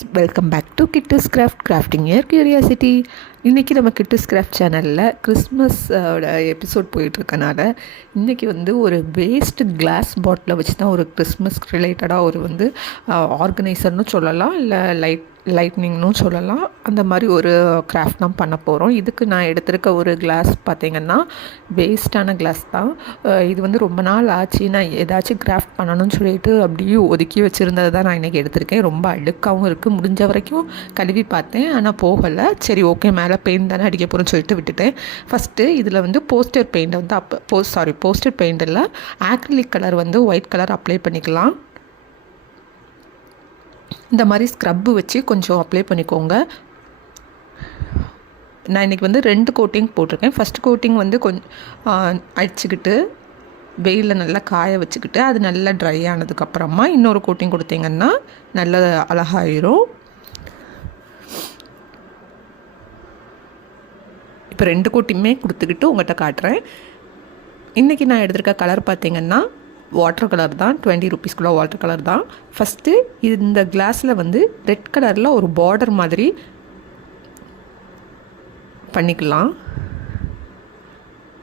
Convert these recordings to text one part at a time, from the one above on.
Welcome back to kids craft crafting year curiosity இன்றைக்கி நம்ம கிட்டஸ் craft சேனலில் கிறிஸ்மஸோட எபிசோட் போயிட்டுருக்கனால இன்றைக்கி வந்து ஒரு வேஸ்ட் கிளாஸ் பாட்டிலை வச்சு தான் ஒரு கிறிஸ்மஸ் ரிலேட்டடாக ஒரு வந்து ஆர்கனைசர்னு சொல்லலாம் இல்லை லைட் லைட்னிங்னு சொல்லலாம். அந்த மாதிரி ஒரு கிராஃப்ட் தான் பண்ண போகிறோம் இதுக்கு நான் எடுத்திருக்க ஒரு கிளாஸ் பார்த்திங்கன்னா வேஸ்ட்டான கிளாஸ் தான். இது வந்து ரொம்ப நாள் ஆச்சு. நான் ஏதாச்சும் கிராஃப்ட் பண்ணணும்னு சொல்லிட்டு அப்படியே ஒதுக்கி வச்சுருந்தது தான் நான் இன்றைக்கி எடுத்திருக்கேன். ரொம்ப அழுக்காகவும் இருக்குது முடிஞ்ச வரைக்கும் கழுவி பார்த்தேன். ஆனால் போகலை. சரி ஓகே மேலே பெயிண்ட் தானே அடிக்க போகிறேன்னு சொல்லிட்டு விட்டுட்டேன். ஃபஸ்ட்டு இதில் வந்து போஸ்டர் பெயிண்ட் வந்து அப்போ போஸ்ட் சாரி போஸ்டர் பெயிண்டில் ஆக்ரிலிக் கலர் வந்து ஒயிட் கலர் அப்ளை பண்ணிக்கலாம். இந்த மாதிரி ஸ்க்ரப்பு வச்சு கொஞ்சம் அப்ளை பண்ணிக்கோங்க. நான் இன்றைக்கி வந்து ரெண்டு கோட்டிங் போட்டிருக்கேன். ஃபஸ்ட் கோட்டிங் வந்து கொஞ்சம் அடிச்சுக்கிட்டு வெயிலில் நல்லா காய வச்சுக்கிட்டு அது நல்லா ட்ரை ஆனதுக்கப்புறமா இன்னொரு கோட்டிங் கொடுத்தீங்கன்னா நல்ல அழகாயிரும். இப்போ ரெண்டு கோட்டியுமே கொடுத்துக்கிட்டு உங்கள்கிட்ட காட்டுறேன். இன்றைக்கி நான் எடுத்திருக்க கலர் பார்த்தீங்கன்னா வாட்டர் கலர் தான் டுவெண்ட்டி ருபீஸ்க்குள்ள வாட்டர் கலர் தான். ஃபஸ்ட்டு இந்த கிளாஸில் வந்து ரெட் கலரில் ஒரு பார்டர் மாதிரி பண்ணிக்கலாம்.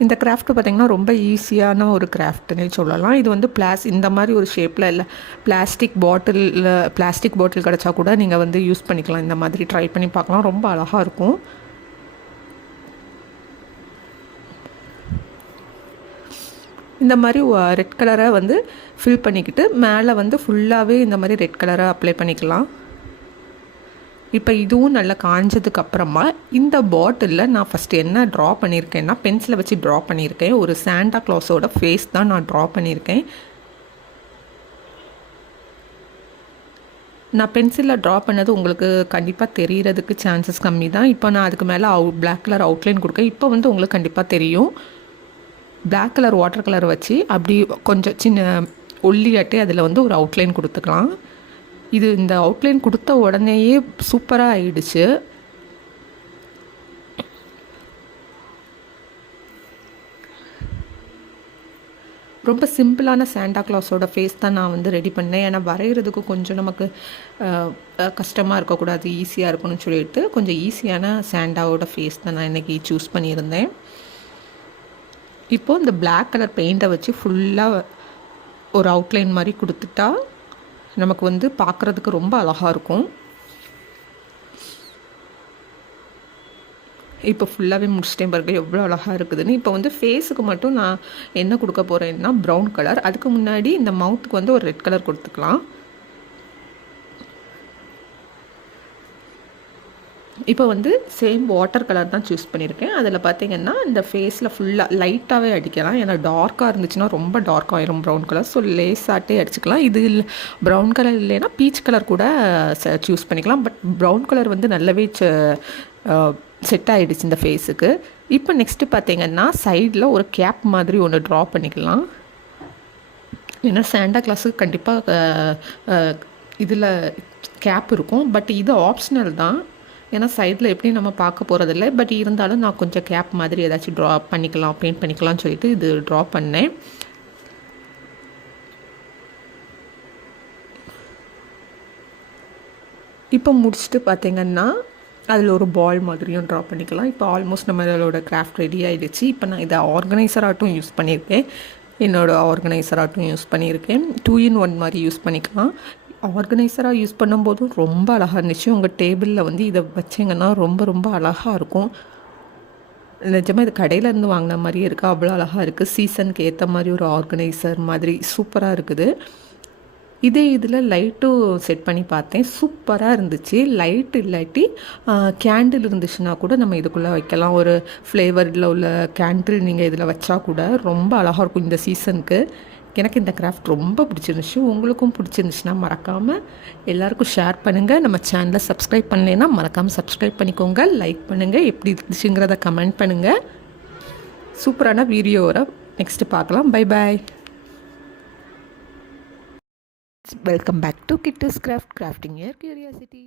இந்த கிராஃப்ட் பார்த்திங்கன்னா ரொம்ப ஈஸியான ஒரு கிராஃப்ட்னே சொல்லலாம். இது வந்து பிளாஸ் இந்த மாதிரி ஒரு ஷேப்பில் இல்லை. பிளாஸ்டிக் பாட்டிலில் பிளாஸ்டிக் பாட்டில் கிடச்சா கூட நீங்கள் வந்து யூஸ் பண்ணிக்கலாம். இந்த மாதிரி ட்ரை பண்ணி பார்க்கலாம். ரொம்ப அழகாக இருக்கும். இந்த மாதிரி ரெட் கலரை வந்து ஃபில் பண்ணிக்கிட்டு மேலே வந்து ஃபுல்லாகவே இந்த மாதிரி ரெட் கலரை அப்ளை பண்ணிக்கலாம். இப்போ இதுவும் நல்லா காஞ்சதுக்கு அப்புறமா இந்த பாட்டிலில் நான் ஃபஸ்ட்டு என்ன ட்ரா பண்ணியிருக்கேன்னா பென்சிலை வச்சு ட்ரா பண்ணியிருக்கேன். ஒரு சாண்டா க்ளாஸோட ஃபேஸ் தான் நான் ட்ரா பண்ணியிருக்கேன். நான் பென்சிலில் ட்ரா பண்ணது உங்களுக்கு கண்டிப்பாக தெரியறதுக்கு சான்சஸ் கம்மி தான் இப்போ நான் அதுக்கு மேலே அவுட் பிளாக் கலர் அவுட்லைன் கொடுக்கேன் இப்போ வந்து உங்களுக்கு கண்டிப்பாக தெரியும். பிளாக் கலர் வாட்டர் கலர் வச்சு அப்படி கொஞ்சம் சின்ன ஒல்லியாட்டி அதில் வந்து ஒரு அவுட்லைன் கொடுத்துக்கலாம். இது இந்த அவுட்லைன் கொடுத்த உடனேயே சூப்பராக ஆயிடுச்சு. ரொம்ப சிம்பிளான சாண்டா கிளாஸோட ஃபேஸ் தான் நான் வந்து ரெடி பண்ணேன். ஏன்னா வரைகிறதுக்கு கொஞ்சம் நமக்கு கஷ்டமாக இருக்கக்கூடாது ஈஸியாக இருக்கணும்னு சொல்லிட்டு கொஞ்சம் ஈஸியான சாண்டாவோட ஃபேஸ் தான் நான் இன்றைக்கி சூஸ் பண்ணியிருந்தேன். இப்போது இந்த பிளாக் கலர் பெயிண்ட்டை வச்சு ஃபுல்லாக ஒரு அவுட்லைன் மாதிரி கொடுத்துட்டா நமக்கு வந்து பார்க்குறதுக்கு ரொம்ப அழகாக இருக்கும். இப்போ ஃபுல்லாகவே முடிச்சிட்டேன் பாருங்க எவ்வளோ அழகாக இருக்குதுன்னு. இப்போ வந்து ஃபேஸுக்கு மட்டும் நான் என்ன கொடுக்க போகிறேன்னா ப்ரௌன் கலர் அதுக்கு முன்னாடி இந்த மவுத்துக்கு வந்து ஒரு ரெட் கலர் கொடுத்துக்கலாம். இப்போ வந்து சேம் வாட்டர் கலர் தான் சூஸ் பண்ணியிருக்கேன். அதில் பார்த்தீங்கன்னா இந்த ஃபேஸில் ஃபுல்லாக லைட்டாகவே அடிக்கலாம். ஏன்னா டார்க்காக இருந்துச்சுன்னா ரொம்ப டார்க் ஆயிரும் ப்ரௌன் கலர் ஸோ லேஸாட்டே அடிச்சுக்கலாம். இது இல்லை ப்ரௌன் கலர் இல்லைன்னா பீச் கலர் கூட சூஸ் பண்ணிக்கலாம். பட் ப்ரௌன் கலர் வந்து நல்லாவே செட் ஆகிடுச்சு இந்த ஃபேஸுக்கு இப்போ நெக்ஸ்ட்டு பார்த்தீங்கன்னா சைடில் ஒரு கேப் மாதிரி ஒன்று ட்ரா பண்ணிக்கலாம். ஏன்னா சாண்டா கிளாஸுக்கு கண்டிப்பாக இதில் கேப் இருக்கும். பட் இது ஆப்ஷனல் தான். ஏன்னா சைடில் எப்படி நம்ம பார்க்க போகிறதில்ல பட் இருந்தாலும் நான் கொஞ்சம் கேப் மாதிரி ஏதாச்சும் ட்ரா பண்ணிக்கலாம் பெயிண்ட் பண்ணிக்கலாம்னு சொல்லிட்டு இது ட்ரா பண்ணேன். இப்போ முடிச்சுட்டு பார்த்தீங்கன்னா அதில் ஒரு பால் மாதிரியும் ட்ரா பண்ணிக்கலாம். இப்போ ஆல்மோஸ்ட் நம்ம இதோட கிராஃப்ட் ரெடி ஆகிடுச்சு இப்போ நான் இதை ஆர்கனைசராகட்டும் யூஸ் பண்ணியிருக்கேன். என்னோடய ஆர்கனைசராகட்டும் யூஸ் பண்ணியிருக்கேன். டூ இன் ஒன் மாதிரி யூஸ் பண்ணிக்கலாம். ஆர்கனைசராக யூஸ் பண்ணும்போதும் ரொம்ப அழகாக இருந்துச்சு. உங்கள் டேபிளில் வந்து இதை வச்சிங்கன்னா ரொம்ப ரொம்ப அழகாக இருக்கும். நிஜமாக இது கடையிலேருந்து வாங்கின மாதிரியே இருக்குது அவ்வளோ அழகாக இருக்குது சீசனுக்கு ஏற்ற மாதிரி ஒரு ஆர்கனைசர் மாதிரி சூப்பராக இருக்குது. இதே இதில் லைட்டும் செட் பண்ணி பார்த்தேன். சூப்பராக இருந்துச்சு. லைட் இல்லாட்டி கேண்டில் இருந்துச்சுன்னா கூட நம்ம இதுக்குள்ளே வைக்கலாம். ஒரு ஃப்ளேவரில் உள்ள கேண்டில் நீங்கள் இதில் வச்சா கூட ரொம்ப அழகாக இருக்கும் இந்த சீசனுக்கு எனக்கு இந்த கிராஃப்ட் ரொம்ப பிடிச்சிருந்துச்சு. உங்களுக்கும் பிடிச்சிருந்துச்சுன்னா மறக்காமல் எல்லாருக்கும் ஷேர் பண்ணுங்கள் நம்ம சேனலை சப்ஸ்கிரைப் பண்ணலைன்னா மறக்காமல் சப்ஸ்கிரைப் பண்ணிக்கோங்க. லைக் பண்ணுங்கள் எப்படி இருந்துச்சுங்கிறத கமெண்ட் பண்ணுங்கள் சூப்பரான வீடியோவை நெக்ஸ்ட்டு பார்க்கலாம். Bye bye welcome back to kids craft crafting year curiosity